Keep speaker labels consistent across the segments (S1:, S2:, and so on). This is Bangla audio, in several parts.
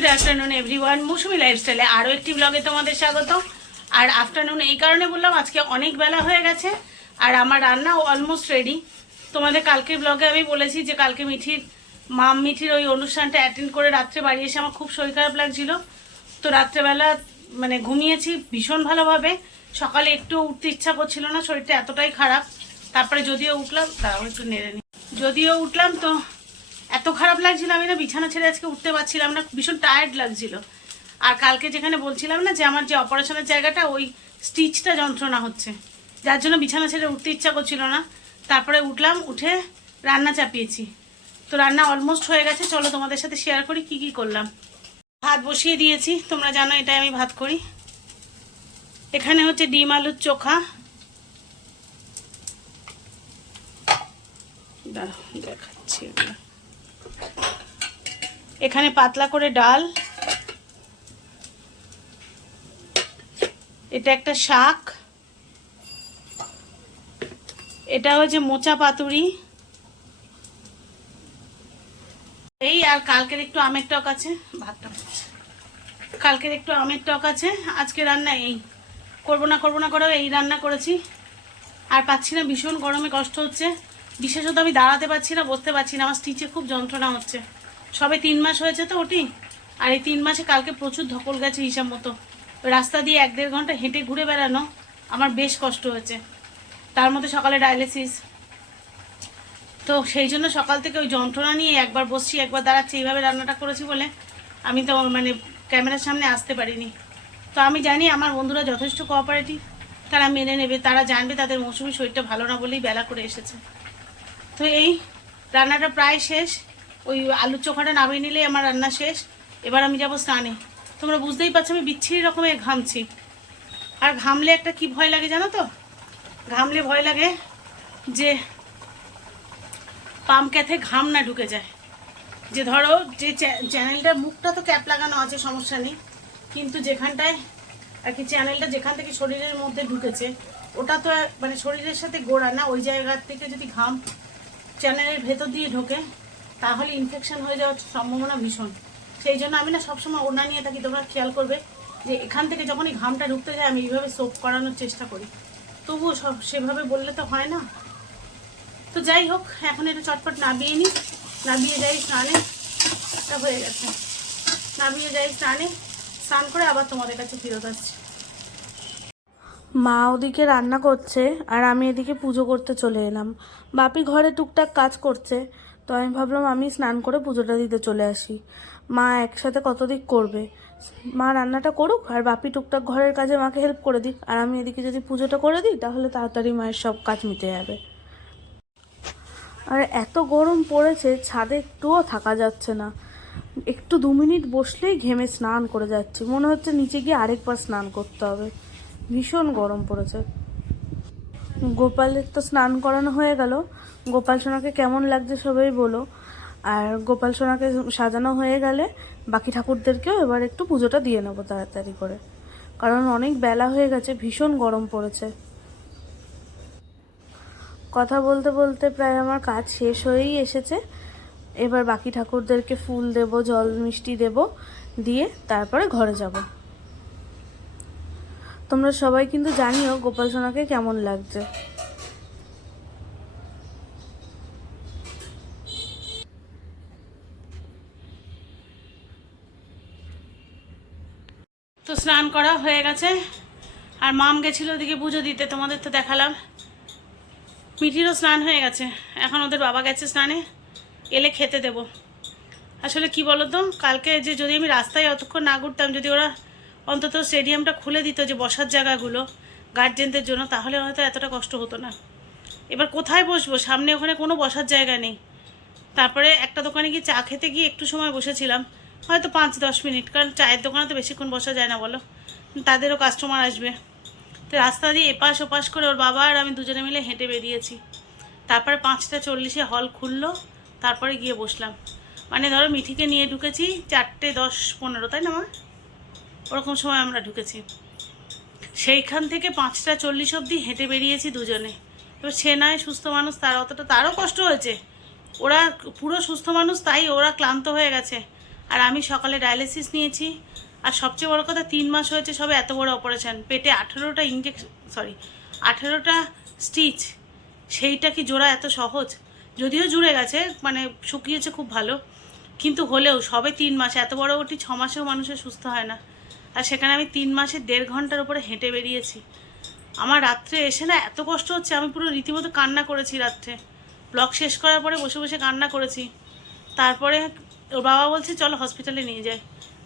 S1: গুড আফটারনুন এভরিওয়ান মৌসুমি লাইফস্টাইলে আরও একটি ব্লগে তোমাদের স্বাগত আর আফটারনুন এই কারণে বললাম, আজকে অনেক বেলা হয়ে গেছে, আর আমার রান্না অলমোস্ট রেডি তোমাদের কালকের ব্লগে আমি বলেছি যে, কালকে মিঠির, মাম মিঠির ওই অনুষ্ঠানটা অ্যাটেন্ড করে রাত্রে বাড়ি এসে আমার খুব শরীর খারাপ লাগছিল। তো রাত্রেবেলা মানে ঘুমিয়েছি ভীষণ ভালোভাবে। সকালে একটু উঠতে ইচ্ছা করছিল না, শরীরটা এতটাই খারাপ। তারপরে যদিও উঠলাম, তাও একটু নেড়ে নি যদিও উঠলাম তো এত খারাপ লাগছিল, আমি না বিছানা ছেড়ে আজকে উঠতে পারছিলাম না, ভীষণ টায়ার্ড লাগছিল। আর কালকে যেখানে বলছিলাম না যে আমার যে অপারেশনের জায়গাটা, ওই স্টিচটা যন্ত্রণা হচ্ছে। যার জন্য বিছানা ছেড়ে উঠতে ইচ্ছা করছিল না। তারপরে উঠলাম, উঠে রান্না চাপিয়েছি। তো রান্না অলমোস্ট হয়ে গেছে, চলো তোমাদের সাথে শেয়ার করি কি কি করলাম। ভাত বসিয়ে দিয়েছি, তোমরা জানো এটাই আমি ভাত করি। এখানে হচ্ছে ডিম আলুর চোখা। দেখাচ্ছি। এখানে পাতলা করে ডাল। এটা একটা শাক। এটা হচ্ছে মোচা পাতুরি। এই আর কালকের একটু আমের টক আছে, ভাতটা কালকের একটু আমের টক আছে, আজকে রান্না এই। করব না করব না করে এই রান্না করেছি। আর পাচ্ছি না, ভীষণ গরমে কষ্ট হচ্ছে। বিশেষত আমি দাঁড়াতে পারছি না, বসতে পারছি না, আমার স্টিচে খুব যন্ত্রণা হচ্ছে। সবে তিন মাস হয়েছে তো ওটি, আর এই তিন মাসে কালকে প্রচুর ধকল গেছে হিসাব মতো। রাস্তা দিয়ে এক দেড় ঘণ্টা হেঁটে ঘুরে বেড়ানো আমার বেশ কষ্ট হয়েছে। তার মধ্যে সকালে ডায়ালিসিস। তো সেই জন্য সকাল থেকে ওই যন্ত্রণা নিয়ে একবার বসছি, একবার দাঁড়াচ্ছি, এইভাবে রান্নাটা করেছি বলে আমি তো মানে ক্যামেরার সামনে আসতে পারিনি। তো আমি জানি আমার বন্ধুরা যথেষ্ট কোঅপারেটিভ তারা মেনে নেবে, তারা জানবে তাদের মৌসুমি শরীরটা ভালো না বলেই বেলা করে এসেছে। তো এই রান্নাটা প্রায় শেষ। ওই আলুর চোখাটা নামিয়ে নিলেই আমার রান্না শেষ। এবার আমি যাব স্নানে। তোমরা বুঝতেই পারছ আমি বিচ্ছিরি রকমের ঘামছি। আর ঘামলে একটা কি ভয় লাগে জানো তো? ঘামলে ভয় লাগে যে পাম ক্যাথে ঘাম না ঢুকে যায়। যে ধরো যে চ্যা- চ্যানেলটার মুখটা তো ক্যাপ লাগানো আছে, সমস্যা নেই। কিন্তু যেখানটায় আর কি চ্যানেলটা যেখান থেকে শরীরের মধ্যে ঢুকেছে, ওটা তো মানে শরীরের সাথে গোড়া না, ওই জায়গার থেকে যদি ঘাম চ্যানেলের ভেতর দিয়ে ঢোকে, তাহলে ইনফেকশন হয়ে যাওয়ার সম্ভাবনা ভীষণ। সেই জন্য আমি না সবসময় ওড়না নিয়ে থাকি, তোমরা খেয়াল করবে যে এখান থেকে যখনই ঘামটা ঢুকতে যায়, আমি এইভাবে সোপ করানোর চেষ্টা করি। তবুও সব সেভাবে বললে তো হয় না। তো যাই হোক, এখন এটা চটপট নাবিয়ে নিই। নাবিয়ে যাই স্নানে। হয়ে গেছে। নাবিয়ে যাই স্নানে। স্নান করে আবার তোমাদের কাছে ফেরত আসছি।
S2: মা ওদিকে রান্না করছে আর আমি এদিকে পুজো করতে চলে এলাম। বাপি ঘরে টুকটাক কাজ করছে, তো আমি ভাবলাম আমি স্নান করে পুজোটা দিতে চলে আসি। মা একসাথে কত দিক করবে? মা রান্নাটা করুক আর বাপি টুকটাক ঘরের কাজে মাকে হেল্প করে দিক। আর আমি এদিকে যদি পুজোটা করে দিই, তাহলে তাড়াতাড়ি মায়ের সব কাজ মিটে যাবে। আর এত গরম পড়েছে, ছাদে একটুও থাকা যাচ্ছে না। একটু দু মিনিট বসলেই ঘেমে স্নান করে যাচ্ছি। মনে হচ্ছে নিচে গিয়ে আরেকবার স্নান করতে হবে। ভীষণ গরম পড়েছে। গোপালের তো স্নান করানো হয়ে গেল। গোপাল সোনাকে কেমন লাগছে সবাই বলো। আর গোপাল সোনাকে সাজানো হয়ে গেলে বাকি ঠাকুরদেরকেও এবার একটু পুজোটা দিয়ে নেব তাড়াতাড়ি করে। কারণ অনেক বেলা হয়ে গেছে, ভীষণ গরম পড়েছে। কথা বলতে বলতে প্রায় আমার কাজ শেষ হয়েই এসেছে। এবার বাকি ঠাকুরদেরকে ফুল দেব, জল মিষ্টি দেব, দিয়ে তারপরে ঘরে যাব। তোমরা সবাই কিন্তু জানিও গোপাল সোনাকে কেমন লাগছে।
S1: তো স্নান করা হয়ে গেছে। আর মাম গেছিল ওদিকে পুজো দিতে, তোমাদের তো দেখালাম। মিঠিরও স্নান হয়ে গেছে। এখন ওদের বাবা গেছে স্নানে, এলে খেতে দেব। আসলে কি বলতো, কালকে যে যদি আমি রাস্তায় অতক্ষণ না ঘুরতাম, যদি ওরা অন্তত স্টেডিয়ামটা খুলে দিত যে বসার জায়গাগুলো গার্জেনদের জন্য, তাহলে হয়তো এতটা কষ্ট হতো না। এবার কোথায় বসবো? সামনে ওখানে কোনো বসার জায়গা নেই। তারপরে একটা দোকানে গিয়ে চা খেতে গিয়ে একটু সময় বসেছিলাম। হয়তো পাঁচ দশ মিনিট, কারণ চায়ের দোকানে তো বেশিক্ষণ বসা যায় না, বলো? তাদেরও কাস্টমার আসবে। তো রাস্তা দিয়ে এপাশ ওপাশ করে ওর বাবা আর আমি দুজনে মিলে হেঁটে বেরিয়েছি। তারপরে পাঁচটা চল্লিশে হল খুললো, তারপরে গিয়ে বসলাম। মানে ধরো মিঠিকে নিয়ে ঢুকেছি চারটে দশ পনেরো, তাই না মা? ওরকম সময় আমরা ঢুকেছি। সেইখান থেকে পাঁচটা চল্লিশ অবধি হেঁটে বেরিয়েছি দুজনে। এবার সে নয় সুস্থ মানুষ, তার অতটা তারও কষ্ট হয়েছে। ওরা পুরো সুস্থ মানুষ, তাই ওরা ক্লান্ত হয়ে গেছে। আর আমি সকালে ডায়ালিসিস নিয়েছি। আর সবচেয়ে বড় কথা, তিন মাস হয়েছে সবে এত বড় অপারেশন। পেটে আঠেরোটা ইঞ্জেকশন সরি আঠেরোটা স্টিচ সেইটা কি জোড়া এত সহজ? যদিও জুড়ে গেছে মানে শুকিয়েছে খুব ভালো। কিন্তু হলেও সবে তিন মাস, এত বড় ওটি ছ মাসেও মানুষের সুস্থ হয় না। আর সেখানে আমি তিন মাসে দেড় ঘণ্টার উপরে হেঁটে বেরিয়েছি। আমার রাত্রে এসে না এত কষ্ট হচ্ছে, আমি পুরো রীতিমতো কান্না করেছি রাত্রে। ব্লগ শেষ করার পরে বসে বসে কান্না করেছি। তারপরে ওর বাবা বলছে, চলো হসপিটালে নিয়ে যাই।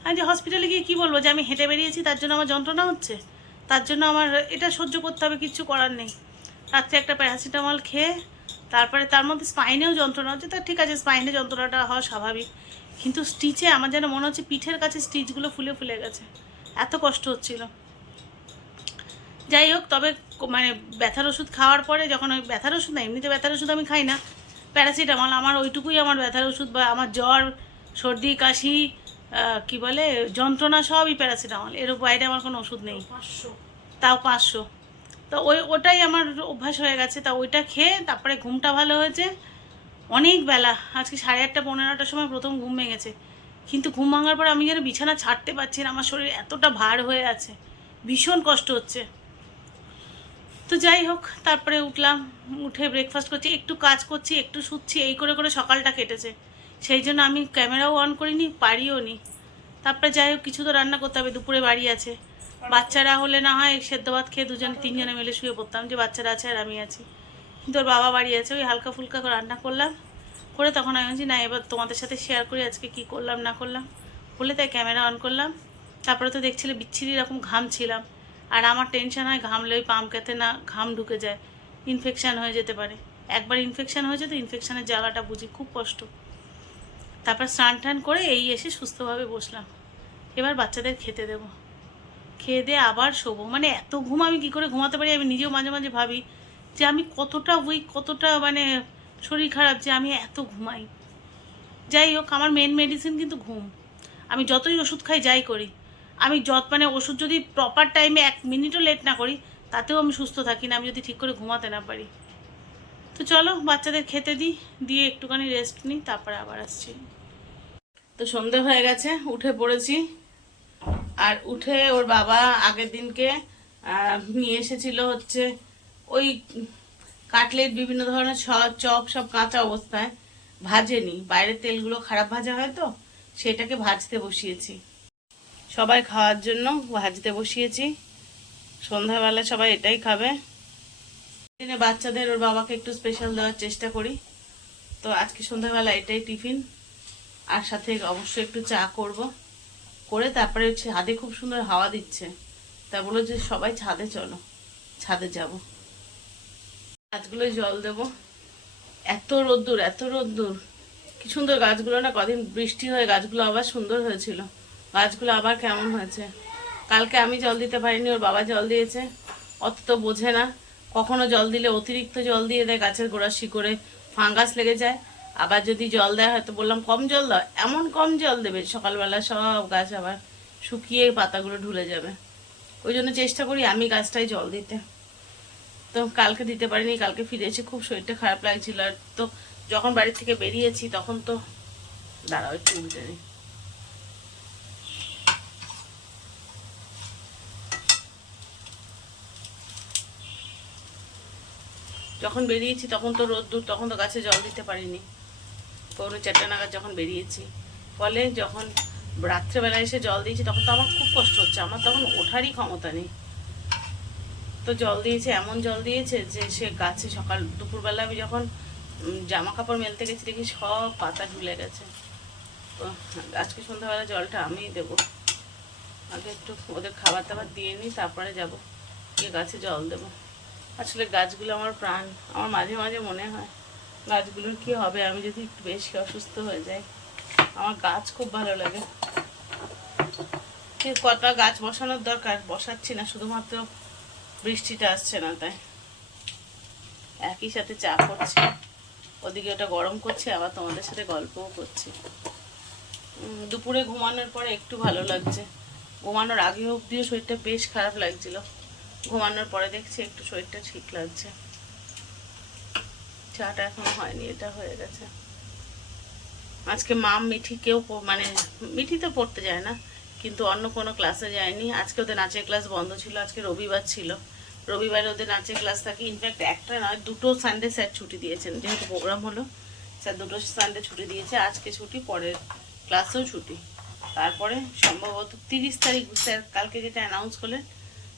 S1: আমি যে হসপিটালে গিয়ে কী বলব, যে আমি হেঁটে বেরিয়েছি, তার জন্য আমার যন্ত্রণা হচ্ছে? তার জন্য আমার এটা সহ্য করতে হবে কিচ্ছু করার নেই। রাত্রে একটা প্যারাসিটামল খেয়ে, তারপরে তার মধ্যে স্পাইনেও যন্ত্রণা হচ্ছে। তা ঠিক আছে স্পাইনে যন্ত্রণাটা হওয়া স্বাভাবিক। কিন্তু স্টিচে আমার যেন মনে হচ্ছে, পিঠের কাছে স্টিচগুলো ফুলে ফুলে গেছে। এত কষ্ট হচ্ছিল। যাই হোক তবে মানে ব্যথার ওষুধ খাওয়ার পরে যখন ওই ব্যথার ওষুধ না এমনিতে ব্যথার ওষুধ আমি খাই না। প্যারাসিটামল আমার ওইটুকুই আমার ব্যথার ওষুধ বা আমার জ্বর সর্দি কাশি কি বলে যন্ত্রণা সবই প্যারাসিটামল। এর বাইরে আমার কোনো ওষুধ নেই।
S2: পাঁচশো।
S1: তাও পাঁচশো। তো ওই ওটাই আমার অভ্যাস হয়ে গেছে। তা ওইটা খেয়ে তারপরে ঘুমটা ভালো হয়েছে। অনেক বেলা আজকে সাড়ে আটটা পনেরোটার সময় প্রথম ঘুম ভেঙেছে। কিন্তু ঘুম ভাঙার পর আমি যেন বিছানা ছাড়তে পারছি না, আমার শরীর এতটা ভার হয়ে আছে, ভীষণ কষ্ট হচ্ছে। তো যাই হোক, তারপরে উঠলাম, উঠে ব্রেকফাস্ট করছি, একটু কাজ করছি, একটু শুচ্ছি, এই করে করে সকালটা কেটেছে। সেই জন্য আমি ক্যামেরাও অন করিনি পারিও নি। তারপরে যাই হোক, কিছু তো রান্না করতে হবে, দুপুরে বাড়ি আছে। বাচ্চারা হলে না হয় সেদ্ধ ভাত খেয়ে দুজন, তিনজনে মিলে শুয়ে পড়তাম যে বাচ্চারা আছে আর আমি আছি। কিন্তু ওর বাবা বাড়ি আছে, ওই হালকা ফুলকা রান্না করলাম। করে তখন আমি বলছি, না, এবার তোমাদের সাথে শেয়ার করি, আজকে কি করলাম, না করলাম। বলে তাই ক্যামেরা অন করলাম। তারপরে তো দেখছিলে বিচ্ছিরি এরকম ঘাম ছিলাম। আর আমার টেনশন হয় ঘামলে ওই পাম্পকাতে না ঘাম ঢুকে যায়। ইনফেকশান হয়ে যেতে পারে। একবার ইনফেকশান হয়েছে তো ইনফেকশানের জ্বালাটা বুঝি, খুব কষ্ট। তারপর স্নান টান করে এই এসে সুস্থভাবে বসলাম। এবার বাচ্চাদের খেতে দেবো। খেয়ে দিয়ে আবার শোবো। মানে এত ঘুম আমি কী করে ঘুমাতে পারি? আমি নিজেও মাঝে মাঝে ভাবি যে আমি কতটা উইক কতটা মানে শরীর খারাপ যে আমি এত ঘুমাই। যাই হোক, আমার মেন মেডিসিন কিন্তু ঘুম। আমি যতই ওষুধ খাই, যাই করি। আমি যত মানে ওষুধ যদি প্রপার টাইমে এক মিনিটও লেট না করি, তাতেও আমি সুস্থ থাকি না, আমি যদি ঠিক করে ঘুমাতে না পারি। তো চলো, বাচ্চাদের খেতে দিই, দিয়ে একটুখানি রেস্ট নিই, তারপরে আবার আসছি। তো সন্ধে হয়ে গেছে, উঠে পড়েছি। আর উঠে ওর বাবা আগের দিনকে নিয়ে এসেছিল হচ্ছে ওই কাটলেট, বিভিন্ন ধরনের চপ, সব কাঁচা অবস্থায় ভাজেনি বাইরের তেলগুলো খারাপ ভাজা হয় তো, সেটাকে ভাজতে বসিয়েছি। সবাই খাওয়ার জন্য ভাজতে বসিয়েছি। সন্ধ্যাবেলা সবাই এটাই খাবে। দিনে বাচ্চাদের ওর বাবাকে একটু স্পেশাল দেওয়ার চেষ্টা করি। তো আজকে সন্ধ্যাবেলা এটাই টিফিন। আর সাথে অবশ্যই একটু চা করব। করে তারপরে হচ্ছে ছাদে খুব সুন্দর হাওয়া দিচ্ছে। তা বলল যে সবাই ছাদে চলো, ছাদে যাব। গাছগুলোয় জল দেব। এত রোদ্দুর এত রোদ্দুর। কি সুন্দর গাছগুলো না, কদিন বৃষ্টি হয়ে গাছগুলো আবার সুন্দর হয়েছিল। গাছগুলো আবার কেমন হয়েছে? কালকে আমি জল দিতে পারিনি, ওর বাবা জল দিয়েছে। অত তো বোঝে না। কখনো জল দিলে অতিরিক্ত জল দিয়ে দেয় গাছের গোড়া শিকড়ে, ফাঙ্গাস লেগে যায়। আবার যদি জল দেয়, হয়তো বললাম, কম জল দাও। এমন কম জল দেবে, সকালবেলা সব গাছ আবার শুকিয়ে পাতাগুলো ঢুলে যাবে। ওই জন্য চেষ্টা করি আমি গাছটায় জল দিতে। তো কালকে দিতে পারিনি, কালকে ফিরে এসে খুব শরীরটা খারাপ লাগছিল। আর তো যখন বাড়ি থেকে বেরিয়েছি, তখন তো দাঁড়াও একটু উল্টে। যখন বেরিয়েছি, তখন তো রোদ্দুর তখন তো গাছে জল দিতে পারিনি। পৌনে চারটে নাগাদ যখন বেরিয়েছি, ফলে যখন রাত্রেবেলা এসে জল দিয়েছি, তখন তো আমার খুব কষ্ট হচ্ছে, আমার তখন ওঠারই ক্ষমতা নেই। তো জল দিয়েছে, এমন জল দিয়েছে যে সে গাছে সকাল, দুপুরবেলা আমি যখন জামা কাপড় মেলতে গেছি দেখি সব পাতা ঝুলে গেছে। তো আজকে সন্ধ্যাবেলা জলটা আমিই দেবো। আগে একটু ওদের খাবার দাবার দিয়ে নিই, তারপরে যাব। গিয়ে গাছে জল দেবো। আসলে গাছগুলো আমার প্রাণ, আমার মাঝে মাঝে মনে হয়, গাছগুলোর কি হবে, আমি যদি একটু বেশি অসুস্থ হয়ে যাই। আমার গাছ খুব ভালো লাগে। কটা গাছ বসানোর দরকার? বসাচ্ছি না, শুধুমাত্র বৃষ্টিটা আসছে না তাই। একই সাথে চা করছি। ওদিকে ওটা গরম করছি, আবার তোমাদের সাথে গল্পও করছি। দুপুরে ঘুমানোর পরে একটু ভালো লাগছে। ঘুমানোর আগে অবধিও শরীরটা বেশ খারাপ লাগছিল। ঘুমানোর পরে দেখছি একটু শরীরটা ঠিক লাগছে। চাটা এখন হয়নি, এটা হয়ে গেছে। আজকে মাম মিঠি কেউ মানে মিঠি তো পড়তে যায় না, কিন্তু অন্য কোনো ক্লাসে যায়নি। আজকে ওদের নাচের ক্লাস বন্ধ ছিল, আজকে রবিবার ছিল। রবিবারে ওদের নাচের ক্লাস থাকে। ইনফ্যাক্ট একটা নয়, দুটো সানডে স্যার ছুটি দিয়েছেন। যেহেতু প্রোগ্রাম হলো স্যার দুটো সানডে ছুটি দিয়েছে। আজকে ছুটি, পরের ক্লাসেও ছুটি। তারপরে সম্ভবত তিরিশ তারিখ স্যার কালকে যেটা অ্যানাউন্স করলেন,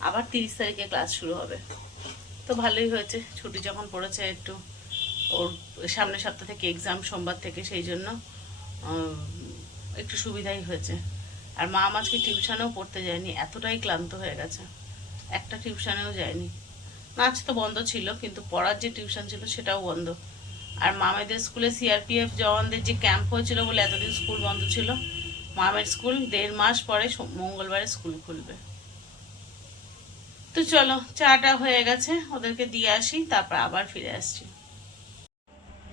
S1: আবার তিরিশ তারিখে ক্লাস শুরু হবে। তো ভালোই হয়েছে। ছুটি যখন পড়েছে একটু, ওর সামনের সপ্তাহ থেকে এক্সাম সোমবার থেকে, সেই জন্য একটু সুবিধাই হয়েছে। আর মা আমাকে টিউশনেও পড়তে যায়নি, এতটাই ক্লান্ত হয়ে গেছে। একটা টিউশনেও যায়নি। নাচ তো বন্ধ ছিল, কিন্তু পড়ার যে টিউশন ছিল সেটাও বন্ধ। আর মামেদের স্কুলে সিআরপিএফ জওয়ানদের যে ক্যাম্প হয়েছিল বলে এতদিন স্কুল বন্ধ ছিল, মামের স্কুল দেড় মাস পরে মঙ্গলবারে স্কুল খুলবে। তো চলো, চাটা হয়ে গেছে, ওদেরকে দিয়ে আসি, তারপর আবার ফিরে আসছি।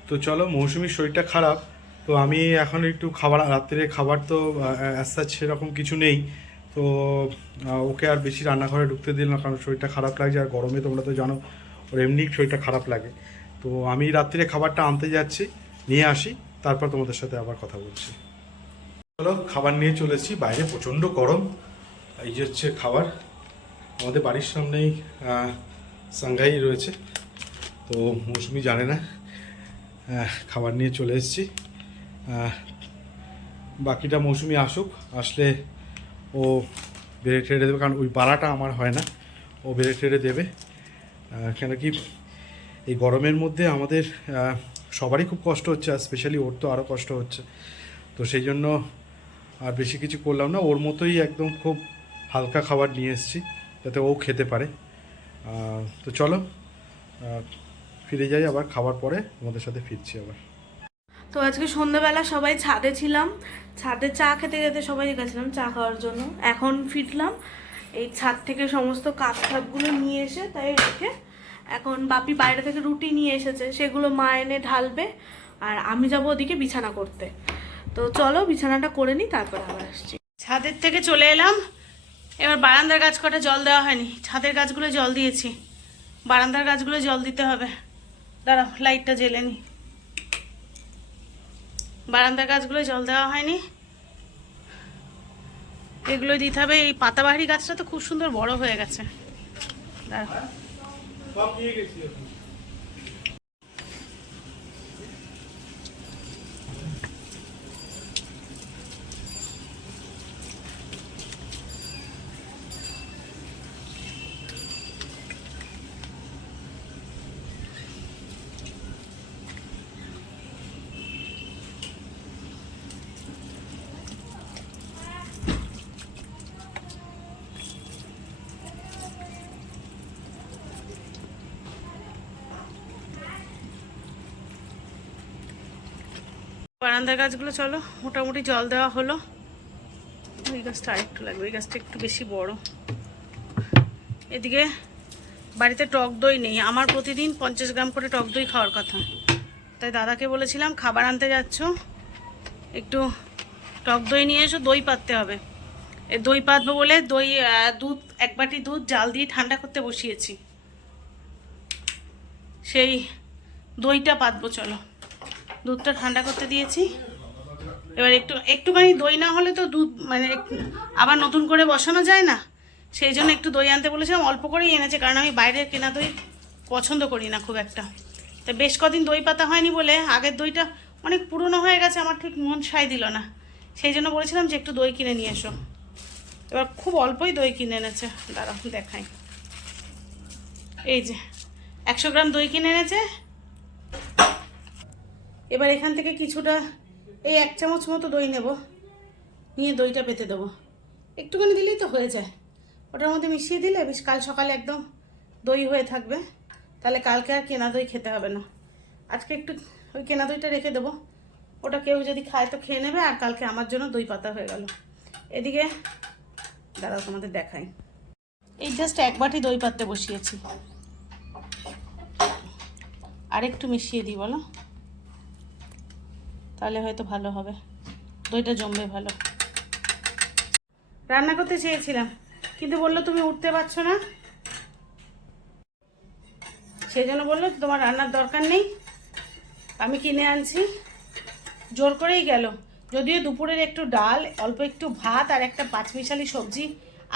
S3: তো চলো, মৌসুমির শরীরটা খারাপ, তো আমি এখন একটু খাবার রাত্রে খাবার তো অ্যাজ সেরকম কিছু নেই। তো ওকে আর বেশি রান্নাঘরে ঢুকতে দিল না, কারণ শরীরটা খারাপ লাগছে, আর গরমে তোমরা তো জানো, ওর এমনি শরীরটা খারাপ লাগে। তো আমি রাত্রিরে খাবারটা আনতে যাচ্ছি, নিয়ে আসি, তারপর তোমাদের সাথে আবার কথা বলছি। চলো, খাবার নিয়ে চলেছি, বাইরে প্রচণ্ড গরম। এই যে হচ্ছে খাবার, আমাদের বাড়ির সামনেই সাংঘাই রয়েছে। তো মৌসুমি জানে না খাবার নিয়ে চলে এসেছি। বাকিটা মৌসুমি আসুক, আসলে ও বেড়ে টেড়ে দেবে, কারণ ওই বাড়াটা আমার হয় না। ও বেড়ে টেড়ে দেবে। কেন কি এই গরমের মধ্যে আমাদের সবারই খুব কষ্ট হচ্ছে, আর স্পেশালি ওর তো আরও কষ্ট হচ্ছে। তো সেই জন্য আর বেশি কিছু করলাম না। ওর মতোই একদম খুব হালকা খাবার নিয়ে এসেছি, যাতে ও খেতে পারে। তো চলো ফিরে যাই আবার, খাবার পরে তোমাদের সাথে ফিরছি আবার।
S2: তো আজকে সন্ধ্যাবেলা সবাই ছাদে ছিলাম। ছাদে চা খেতে যেতে সবাই গেছিলাম চা খাওয়ার জন্য। এখন ফিরলাম, এই ছাদ থেকে সমস্ত কাপ ফাপগুলো নিয়ে এসে তাই রেখে এখন বাপি বাইরে থেকে রুটি নিয়ে এসেছে, সেগুলো মা এনে ঢালবে আর আমি যাব ওদিকে বিছানা করতে। তো চলো বিছানাটা করে নিই, তারপর আবার আসছি।
S1: ছাদের থেকে চলে এলাম। এবার বারান্দার গাছ কটা জল দেওয়া হয়নি। ছাদের গাছগুলো জল দিয়েছি। বারান্দার গাছগুলো জল দিতে হবে। দাঁড়াও লাইটটা জ্বেলে নি বারান্দার গাছগুলো জল দেওয়া হয়নি। এগুলো দিতে হবে, এই পাতাবাহারি গাছটা তো খুব সুন্দর বড় হয়ে গেছে। দাঁড়াও। বারান্দার গাছগুলো চলো। মোটামুটি জল দেওয়া হলো। ওই গাছটা আরেকটু লাগবে ওই গাছটা একটু বেশি বড়। এদিকে বাড়িতে টক দই নেই। আমার প্রতিদিন পঞ্চাশ গ্রাম করে টক দই খাওয়ার কথা। তাই দাদাকে বলেছিলাম, খাবার আনতে যাচ্ছ, একটু টক দই নিয়ে এসো, দই পাততে হবে। এই দই পাতবো বলে দই দুধ, এক বাটি দুধ জাল দিয়ে ঠান্ডা করতে বসিয়েছি। সেই দইটা পাতবো, চলো। দুধটা ঠান্ডা করতে দিয়েছি। এবার একটু, একটুখানি দই না হলে তো দুধ মানে আবার নতুন করে বসানো যায় না। সেই জন্য একটু দই আনতে বলেছিলাম, অল্প করেই এনেছে, কারণ আমি বাইরের কেনা দই পছন্দ করি না খুব একটা। তা বেশ কদিন দই পাতা হয়নি বলে আগের দইটা অনেক পুরনো হয়ে গেছে, আমার ঠিক মন সাই দিল না। সেই জন্য বলেছিলাম যে একটু দই কিনে নিয়ে এসো। এবার খুব অল্পই দই কিনে এনেছে। দাঁড়াও, দেখাই। এই যে, একশো গ্রাম দই কিনে এনেছে এবার এখান থেকে কিছুটা, এই এক চামচ মতো দই নেব। নিয়ে দইটা পেতে দেবো। একটুখানি দিলেই তো হয়ে যায়। ওটার মধ্যে মিশিয়ে দিলে বেশ, কাল সকালে একদম দই হয়ে থাকবে। তাহলে কালকে আর কেনা দই খেতে হবে না। আজকে একটু ওই কেনা দইটা রেখে দেবো। ওটা কেউ যদি খায় তো খেয়ে নেবে, আর কালকে আমার জন্য দই পাতা হয়ে গেল। এদিকে, দাঁড়াও তোমাদের দেখাই। এই জাস্ট এক বাটি দই পাততে বসিয়েছি। আর একটু মিশিয়ে দিই, বলো। তাহলে হয়তো ভালো হবে। দইটা জমবে ভালো। রান্না করতে চেয়েছিলাম, কিন্তু বলল তুমি উঠতে পারছ না। সেই জন্য বলল তোমার রান্নার দরকার নেই। আমি কিনে আনছি। জোর করেই গেল। যদিও দুপুরের একটু ডাল, অল্প একটু ভাত আর একটা পাঁচমিশালি সবজি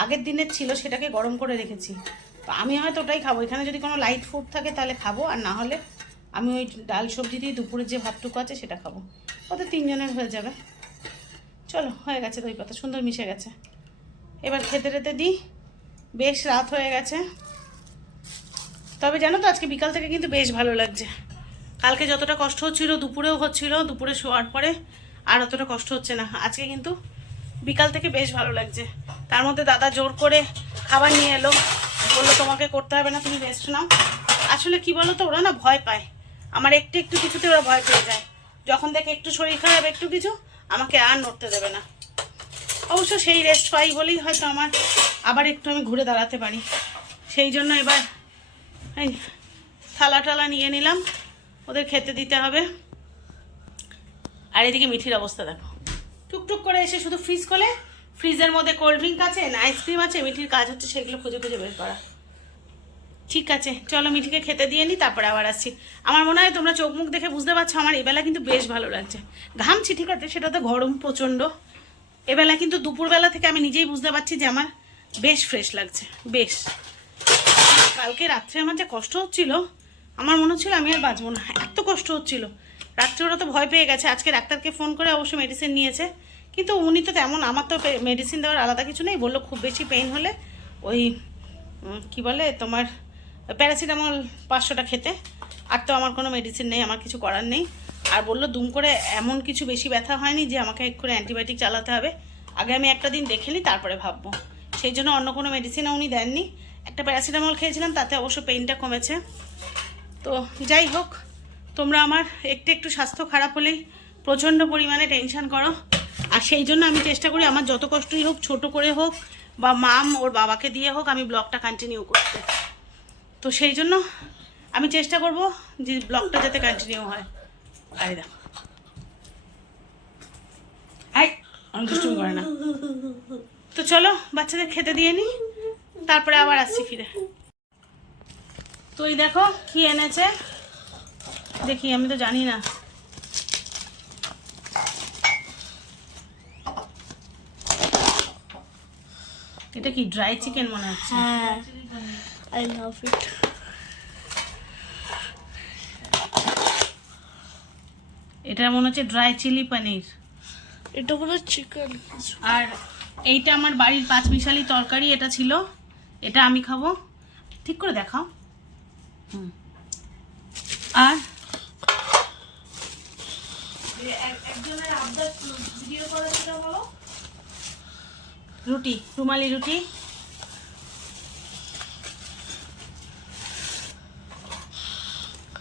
S1: আগের দিনের ছিল, সেটাকে গরম করে রেখেছি। তো আমি হয়তো ওটাই খাব। এখানে যদি কোনো লাইট ফুড থাকে তাহলে খাব, আর না হলে আমি ওই ডাল সবজি দিয়ে দুপুরের যে ভাতটুকু আছে সেটা খাব। ওদের তিনজনের হয়ে যাবে। চলো, হয়ে গেছে দই পাতা সুন্দর মিশে গেছে। এবার খেতে টেতে দিই। বেশ রাত হয়ে গেছে। তবে জানো তো, আজকে বিকাল থেকে কিন্তু বেশ ভালো লাগছে। কালকে যতটা কষ্ট হচ্ছিল, দুপুরেও হচ্ছিল, দুপুরে শোয়ার পরে আর অতটা কষ্ট হচ্ছে না। আজকে কিন্তু বিকাল থেকে বেশ ভালো লাগছে। তার মধ্যে দাদা জোর করে খাবার নিয়ে এলো। বলল, তোমাকে করতে হবে না, তুমি রেস্ট নাও। আসলে কি বলো তো, ওরা না ভয় পায়। আমার একটু একটু কিছুতে ওরা ভয় পেয়ে যায়। যখন দেখে একটু শরীর খারাপ, একটু কিছু, আমাকে আর নড়তে দেবে না। অবশ্য সেই রেস্ট পাই বলেই হয়তো আমার আবার একটু আমি ঘুরে দাঁড়াতে পারি। সেই জন্য এবার থালা টালা নিয়ে নিলাম, ওদের খেতে দিতে হবে। আর এদিকে মিঠির অবস্থা দেখো। টুকটুক করে এসে শুধু ফ্রিজ খোলে ফ্রিজের মধ্যে কোল্ড ড্রিঙ্ক আছে, না আইসক্রিম আছে, মিঠির কাজ হচ্ছে সেগুলো খুঁজে খুঁজে বের করা। ঠিক আছে, চলো মিঠিকে খেতে দিয়ে নিই তারপরে আবার আসছি। আমার মনে হয় তোমরা চোখ মুখ দেখে বুঝতে পারছ, আমার এবেলা কিন্তু বেশ ভালো লাগছে। ঘামছি, ঠিক আছে, সেটা তো গরম প্রচণ্ড। এবেলা কিন্তু দুপুরবেলা থেকে আমি নিজেই বুঝতে পারছি যে আমার বেশ ফ্রেশ লাগছে, বেশ। কালকে রাত্রে আমার যা কষ্ট হচ্ছিল, আমার মনে হচ্ছিল আমি আর বাঁচবো না, এত কষ্ট হচ্ছিল। রাত্রে ওরা তো ভয় পেয়ে গেছে, আজকে ডাক্তারকে ফোন করে অবশ্য মেডিসিন নিয়েছে। কিন্তু উনি তো তেমন, আমার তো মেডিসিন দেওয়ার আলাদা কিছু নেই, বলল খুব বেশি পেইন হলে ওই কি বলে তোমার প্যারাসিটামল পাঁচশোটা খেতে। আর তো আমার কোনো মেডিসিন নেই, আমার কিছু করার নেই। আর বলল, দুম করে এমন কিছু বেশি ব্যথা হয়নি যে আমাকে এক্ষুনি অ্যান্টিবায়োটিক চালাতে হবে। আগে আমি একটা দিন দেখে নিই তারপরে ভাববো। সেই জন্য অন্য কোনো মেডিসিনও উনি দেননি। একটা প্যারাসিটামল খেয়েছিলাম, তাতে অবশ্য পেইনটা কমেছে। তো যাই হোক, তোমরা আমার একটু একটু স্বাস্থ্য খারাপ হলেই প্রচণ্ড পরিমাণে টেনশন করো। আর সেই জন্য আমি চেষ্টা করি, আমার যত কষ্টই হোক, ছোট করে হোক, বা মাম ওর বাবাকে দিয়ে হোক, আমি ব্লগটা কন্টিনিউ করতে। তো সেই জন্য আমি চেষ্টা করব যে ব্লগটা যাতে কন্টিনিউ হয়। আরে দেখো। আই দুষ্টুমি করে না। তো চলো, বাচ্চাদের খেতে দিয়ে নিই তারপরে আবার আসছি ফিরে। তো এই দেখো, কি এনেছে? দেখি, আমি তো জানি না। এটা কি ড্রাই চিকেন মনে হচ্ছে?
S2: হ্যাঁ। আই লাভ ইট
S1: এটা মনে হচ্ছে ড্রাই চিলি পনির
S2: এটা পুরো চিকেন
S1: আর এইটা আমার বাড়ির পাঁচ মিশালি তরকারি এটা ছিল। এটা আমি খাব। ঠিক করে দেখাও। হুম। আর রুটি রুমালি রুটি।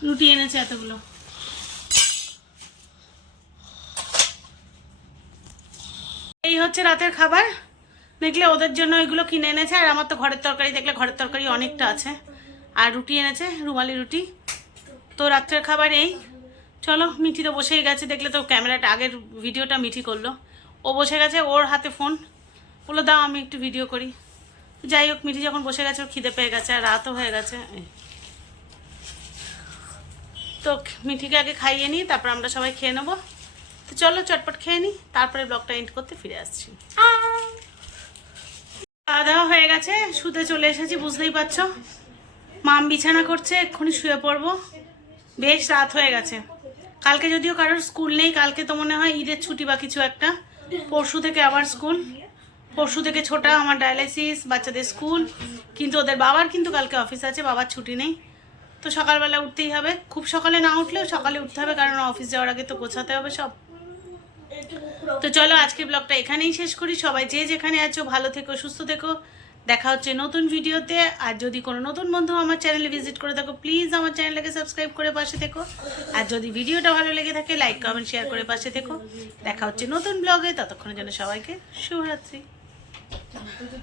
S1: রুটি এনেছে এতগুলো। এই হচ্ছে রাতের খাবার। দেখলে ওদের জন্য এগুলো কিনে এনেছে, আর আমার তো ঘরের তরকারি, দেখলে ঘরের তরকারি অনেকটা আছে। আর রুটি এনেছে, রুমালি রুটি। তো রাত্রের খাবার এই। চলো, মিঠি তো বসেই গেছে, দেখলে তো ক্যামেরাটা, আগের ভিডিওটা মিঠি করল। ও বসে গেছে, ওর হাতে ফোন। বলল, দাও, আমি একটু ভিডিও করি। যাই হোক, মিঠি যখন বসে গেছে ওর খিদে পেয়ে গেছে, আর রাতও হয়ে গেছে। তো মিঠিকে আগে খাইয়ে নিই, তারপর আমরা সবাই খেয়ে নেব। তো চলো চটপট খেয়ে নিই, তারপরে ব্লগটা এন্ড করতে ফিরে আসছি। খাওয়া দাওয়া হয়ে গেছে, শুতে চলে এসেছি, বুঝতেই পারছ। মাম বিছানা করছে, এক্ষুনি শুয়ে পড়ব। বেশ রাত হয়ে গেছে। কালকে যদিও কারোর স্কুল নেই, কালকে তো মনে হয় ঈদের ছুটি বা কিছু একটা। পরশু থেকে আবার স্কুল। পরশু থেকে ছোটা, আমার ডায়ালাইসিস বাচ্চাদের স্কুল। কিন্তু ওদের বাবার কিন্তু কালকে অফিস আছে, বাবার ছুটি নেই। তো সকালবেলা উঠতেই হবে। খুব সকালে না উঠলেও সকালে উঠতে হবে, কারণ অফিস যাওয়ার আগে তো গোছাতে হবে সব। তো চলো আজকের ব্লগটা এখানেই শেষ করি। সবাই যে যেখানে আছো, ভালো থেকো, সুস্থ থেকো। দেখা হচ্ছে নতুন ভিডিওতে। আর যদি কোনো নতুন বন্ধু আমার চ্যানেলে ভিজিট করে থাকো প্লিজ আমার চ্যানেলটাকে সাবস্ক্রাইব করে পাশে থেকো। আর যদি ভিডিওটা ভালো লেগে থাকে লাইক কমেন্ট শেয়ার করে পাশে থেকো। দেখা হচ্ছে নতুন ব্লগে ততক্ষণের জন্য সবাইকে শুভরাত্রি।